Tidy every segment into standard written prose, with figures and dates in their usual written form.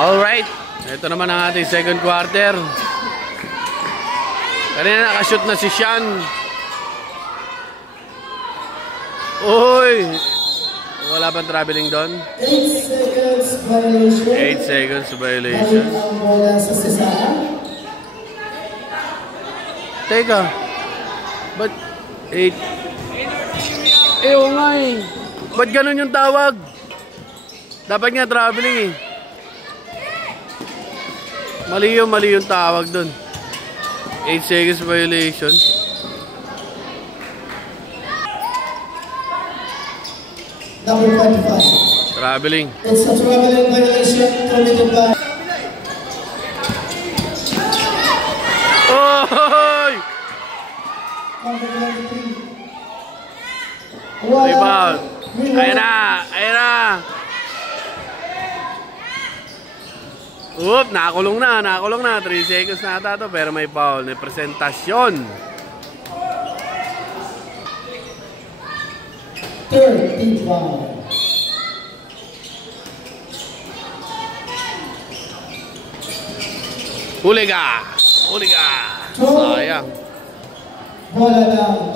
Alright, ito naman ang ating second quarter. Kanina nakashoot na si Sean. Uy, wala bang traveling doon? 8 seconds violation. 8 seconds violation. Teka, ba't 8? Oo nga eh. Ba't ganun yung tawag? Dapat nga traveling eh. Mali yung tawag doon. 8 seconds violation. Number 25. Traveling. It's a traveling violation committed by... Oy! Number 23. Rebound. Ayan na! Ayan na! Oop! Nakakulong na! Nakakulong na! 3 seconds na ata to, pero may foul. May presentasyon. 35. Huli ka! Huli ka! Sayang. Bola lang.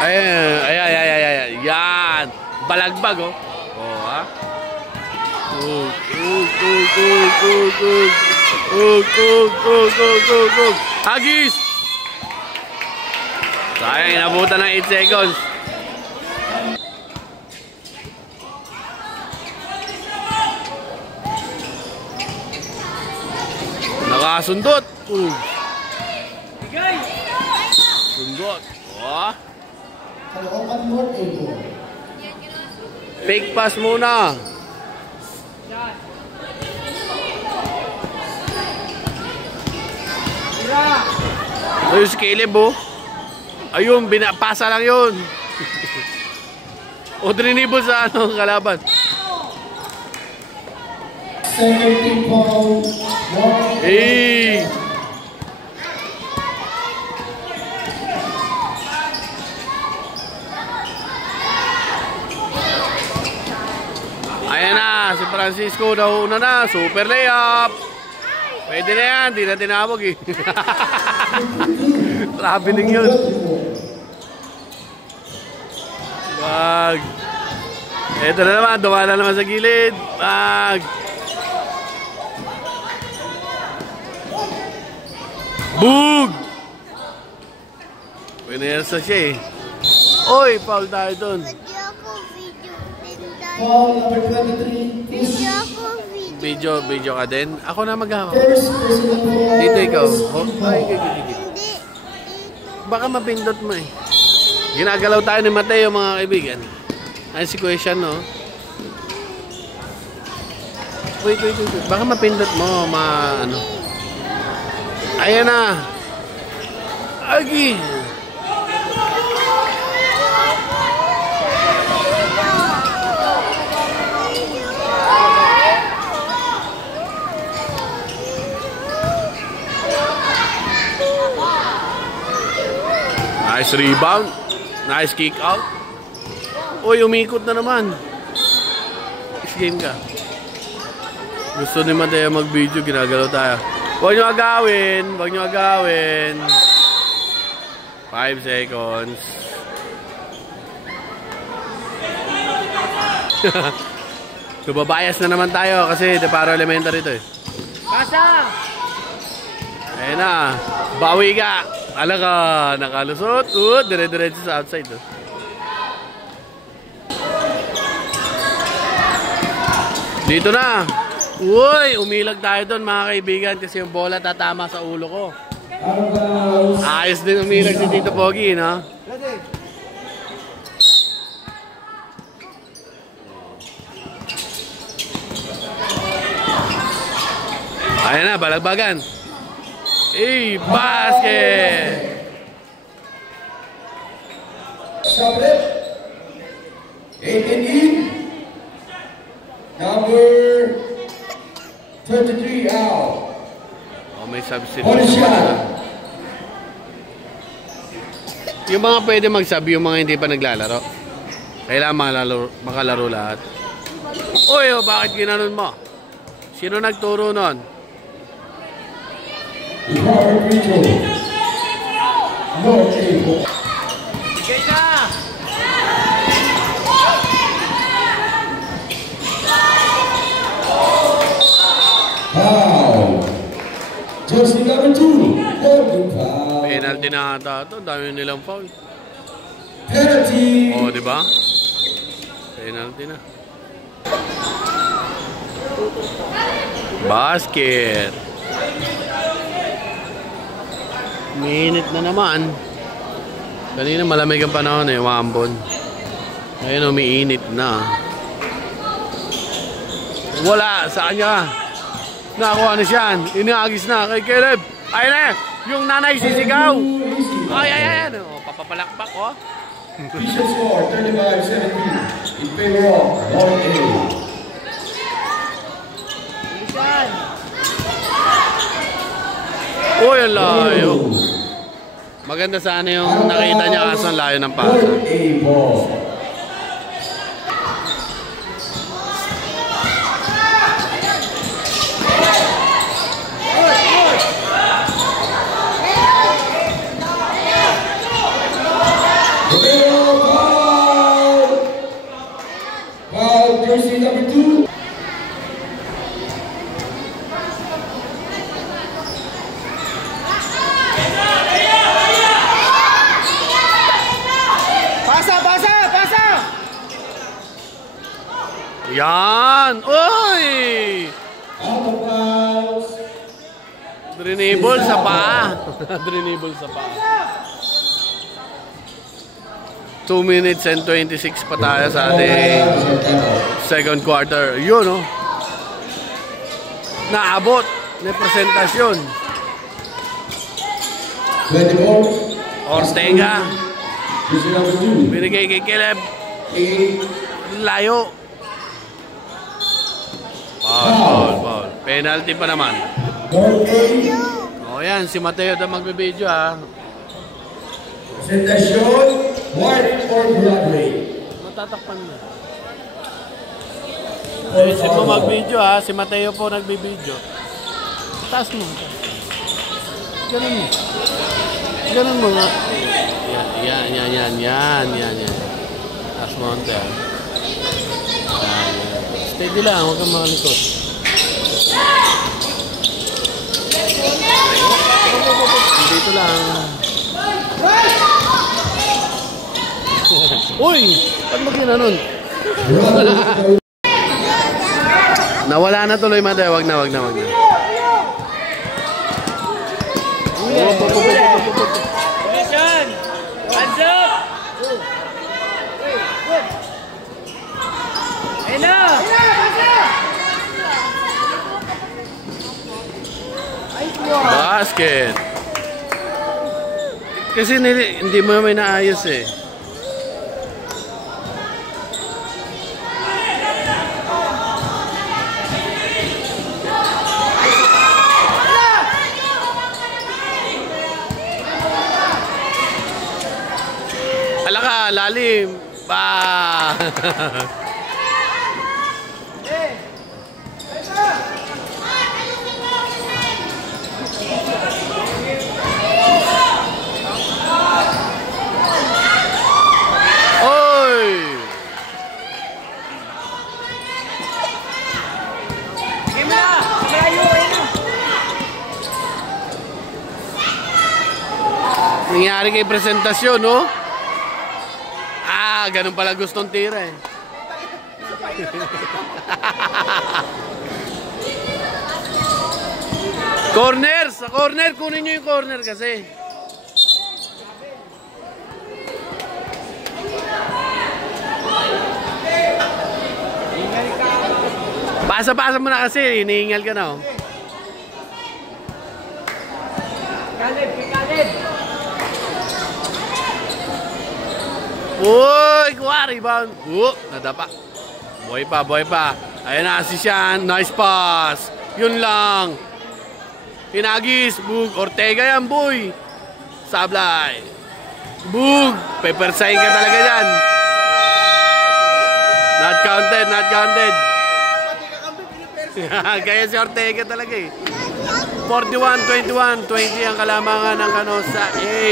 Ayan. Yan! Balagbag oh. Oh ha? Hagis! Sayang, inabutan ng 8 seconds. Nakasundot. Sundot. Oh. Fake pass muna. Ayun si Caleb oh. Ayun, binapasa lang yun. O drinibol sa ano, kalaban. 17 pounds. Eh. Ayan na, si Francisco nauna na, super layup. Pwede na yan, di na tinawag eh. Traveling yun. Wag. Ito na naman, dumala naman sa gilid. Wag. Boog! Pinersa siya eh. Oy, foul tayo dun. Foul number 23. Video ka din? Ako na maghahawak. Dito ikaw. Oh, ay, baka mapindot mo eh. Ginagalaw tayo ni Mateo mga kaibigan. Ay si question no. Wait. Baka mapindot mo ano. Ayan na. Agi. Nice rebound. Nice kick out. Uy, umikot na naman. Next game ka. Gusto ni Mateo mag-video, ginagalaw tayo. Huwag nyo agawin. 5 seconds. Subabayas na naman tayo kasi Deparo Elementary ito eh. Pasa! Ayan na. Bawi ka. Ala ka. Nakalusot. Dire-diretso sa outside. Dito na. Uy, umilag tayo doon mga kaibigan kasi yung bola tatama sa ulo ko. Ayos din umilag si Tito Pogi, no? Ayan na, balagbagan. Basket! Sabret. 18 in. Number 33 out. Oh, may substitute. Yung mga pwede mag-sub, yung mga hindi pa naglalaro. Kailangan makalaro lahat. Uy, oh, bakit ginanon mo? Sino nagturo nun? Department Regional. North April. Bigay na! Foul. Jersey number 2. Golden foul. Penalty na ata ito. Dami nilang foul. Penalty. O, di ba? Penalty na. Basket. Minute na naman. Kanina malamig ang panahon eh, umambon. Ngayon umiinit na. Wala sa kanya. Nakuha na siya. Inaagis na kay Caleb. Ayun na, yung nanay sisigaw. Ay, ay, ay. O, papapalakpak, o. Official score 35-17 in favor of North April. Uy, ang layo. Maganda sana yung nakita niya kaso ang layo ng pasa. Foul, jersey number 2. Yan! Uy! Out of bounds. Drenable sa paa. Drenable sa paa. 2 minutes and 26 pa tayo sa ating second quarter. Yun, oh. Naabot. May presentasyon. 24. Ortega. Jersey number 2. Binigay kay Caleb. 8. Layo. Foul. Penalty pa naman. North April. O yan, si Mateo na magbibideo, ha. Presentasyon. White for Broadway. Matatakpan mo. Ayusin mo mag-video, ha. Si Mateo po nagbibideo. Taas mo. Ganun mo. Ganun mo nga. Yan. Taas mo onte, ha. Steady lang, huwag kang makalikot. Dito lang. Uy! Ba't mo ginanon? Nawala na tuloy, Mateo. Wag na. Position! Hands up! Ayun na! Basket! Kasi hindi mo may naayos eh. Alaka, lalim. Ba. Oy! Game na! Malayo, ayun na! Nangyari kay presentasyon, no? Ganun pala gustong tira eh. Corner! Sa corner! Kunin nyo yung corner kasi. Pasa-pasa mo na kasi. Hinihingal ka na, oh. Caleb! Uy! Kuha! Rebound! Nadapa. Boy pa. Ayan na si Sean. Nice pass. Yun lang. Pinagis. Bug. Ortega yan, boy. Sablay. Bug. Pepersahin ka talaga yan. Not counted. Kaya si Ortega talaga eh. 41-21, 20 ang kalamangan ng Canosa A.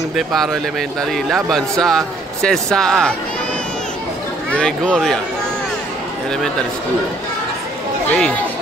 Ang Deparo Elementary laban sa Cesar Gregoria Elementary School. Okay.